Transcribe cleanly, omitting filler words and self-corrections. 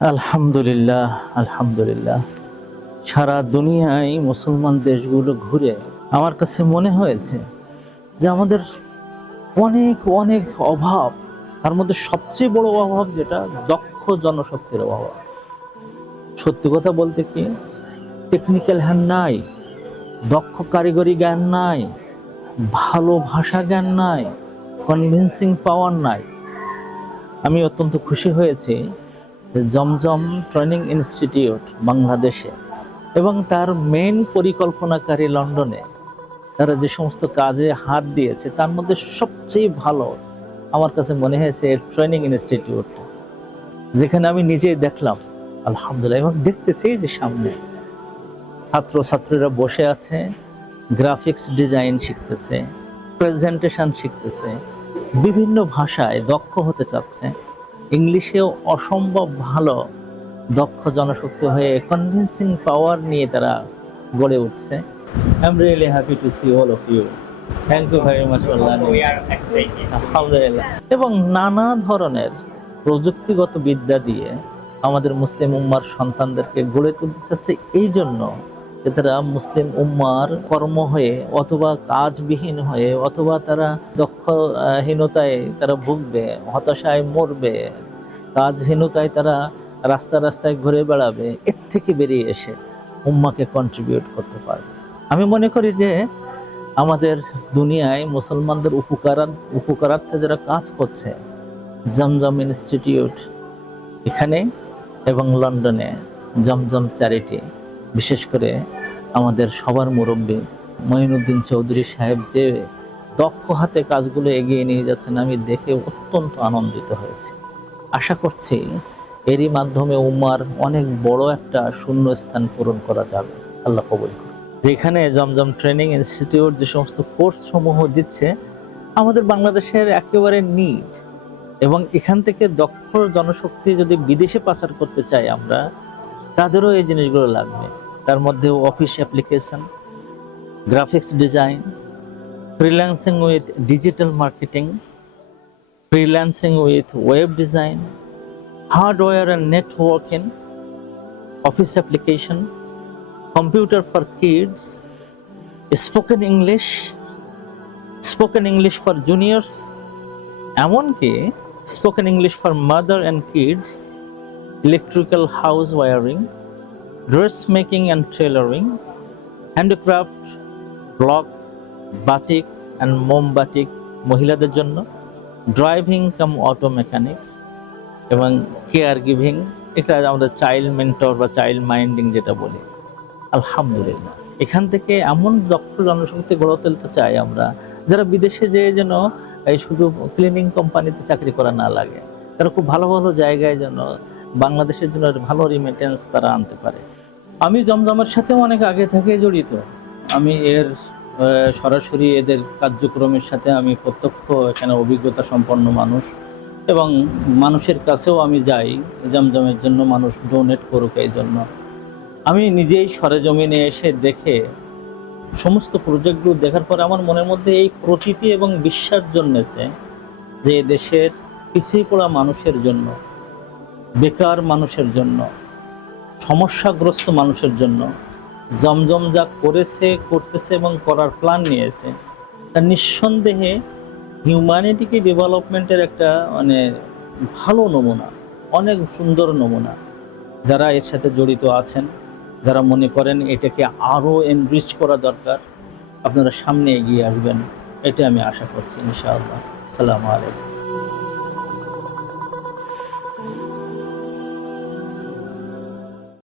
আলহামদুলিল্লাহ, আলহামদুলিল্লাহ। সারা দুনিয়ায় মুসলমান দেশগুলো ঘুরে আমার কাছে মনে হয়েছে যে আমাদের অনেক অনেক অভাব। তার মধ্যে সবচেয়ে বড় অভাব যেটা, দক্ষ জনশক্তির অভাব। সত্যি কথা বলতে কি, টেকনিক্যাল হ্যান্ড নাই, দক্ষ কারিগরি জ্ঞান নাই, ভালো ভাষা জ্ঞান নাই, কনভিন্সিং পাওয়ার নাই। আমি অত্যন্ত খুশি হয়েছি জমজম ট্রেনিং ইনস্টিটিউট বাংলাদেশে এবং তার মেইন পরিকল্পনাকারী লন্ডনে তারা যে সমস্ত কাজে হাত দিয়েছে তার মধ্যে সবচেয়ে ভালো আমার কাছে মনে হয়েছে এর ট্রেনিং ইনস্টিটিউটটা, যেখানে আমি নিজেই দেখলাম আলহামদুলিল্লাহ, এবং দেখতেছি যে সামনে ছাত্রছাত্রীরা বসে আছে, গ্রাফিক্স ডিজাইন শিখতেছে, প্রেজেন্টেশন শিখতেছে, বিভিন্ন ভাষায় দক্ষ হতে চাচ্ছে, ইংলিশেও অসম্ভব ভালো দক্ষ জনশক্তি হয়ে কনভিন্সিং পাওয়ার নিয়ে তারা গড়ে উঠছে। I am really happy to see all of you. Thank you very much. আলহামদুলিল্লাহ। এবং নানা ধরনের প্রযুক্তিগত বিদ্যা দিয়ে আমাদের মুসলিম উম্মার সন্তানদেরকে গড়ে তুলতে চাচ্ছে, এই জন্য যে তারা মুসলিম উম্মার কর্ম হয়ে অথবা কাজবিহীন হয়ে অথবা তারা দক্ষহীনতায় তারা ভুগবে, হতাশায় মরবে, কাজহীনতায় তারা রাস্তায় রাস্তায় ঘুরে বেড়াবে, এর থেকে বেরিয়ে এসে উম্মাকে কন্ট্রিবিউট করতে পারবে। আমি মনে করি যে আমাদের দুনিয়ায় মুসলমানদের উপকারার্থে যারা কাজ করছে, জমজম ইনস্টিটিউট এখানে এবং লন্ডনে জমজম চ্যারিটি, বিশেষ করে আমাদের সবার মুরব্বী মঈনুদ্দিন চৌধুরী সাহেব যে দক্ষ হাতে কাজগুলো এগিয়ে নিয়ে যাচ্ছেন, আমি দেখে অত্যন্ত আনন্দিত হয়েছি। আশা করছি এরই মাধ্যমে উম্মার অনেক বড় একটা শূন্য স্থান পূরণ করা যাবে। আল্লাহ কবুল করুন। যেখানে জমজম ট্রেনিং ইনস্টিটিউট যে সমস্ত কোর্স সমূহ দিচ্ছে আমাদের বাংলাদেশের একেবারে নিড, এবং এখান থেকে দক্ষ জনশক্তি যদি বিদেশে পাচার করতে চাই আমরা, তাদেরও এই জিনিসগুলো লাগবে। তার মধ্যে office application, graphics design, freelancing with digital marketing, freelancing with web design, hardware and networking, office application, computer for kids, spoken English for juniors, এমনকি spoken English for mother and kids, electrical house wiring, dressmaking and tailoring, handicraft, block, batik and mom batik মহিলাদের জন্য, driving কাম auto mechanics এবং care giving, এটা আমাদের child mentor বা child minding যেটা বলি। আলহামদুলিল্লাহ, এখান থেকে এমন দক্ষ জনশক্তি গড়ে তুলতে চাই আমরা, যারা বিদেশে যেয়ে যেন এই শুধু ক্লিনিং কোম্পানিতে চাকরি করা না লাগে, তারা খুব ভালো ভালো জায়গায় যেন বাংলাদেশের জন্য ভালো রিমিটেন্স তারা আনতে পারে। আমি জমজমের সাথে অনেক আগে থেকে জড়িত। আমি এর সরাসরি এদের কার্যক্রমের সাথে আমি প্রত্যক্ষ এখানে অভিজ্ঞতা সম্পন্ন মানুষ, এবং মানুষের কাছেও আমি যাই জমজমের জন্য, মানুষ ডোনেট করুক এই জন্য। আমি নিজেই সরেজমিনে এসে দেখে সমস্ত প্রজেক্টগুলো দেখার পরে আমার মনের মধ্যে এই প্রতীতি এবং বিশ্বাস জন্মেছে যে দেশের পিছিয়ে পড়া মানুষের জন্য, বেকার মানুষের জন্য, সমস্যাগ্রস্ত মানুষের জন্য জমজম যা করেছে, করতেছে এবং করার প্ল্যান নিয়েছে, তা নিঃসন্দেহে হিউম্যানিটিকে ডেভেলপমেন্টের একটা ভালো নমুনা, অনেক সুন্দর নমুনা। যারা এর সাথে জড়িত আছেন, যারা মনে করেন এটাকে আরও এনরিচ করা দরকার, আপনারা সামনে এগিয়ে আসবেন, এটা আমি আশা করছি ইনশাআল্লাহ। আসসালামু আলাইকুম।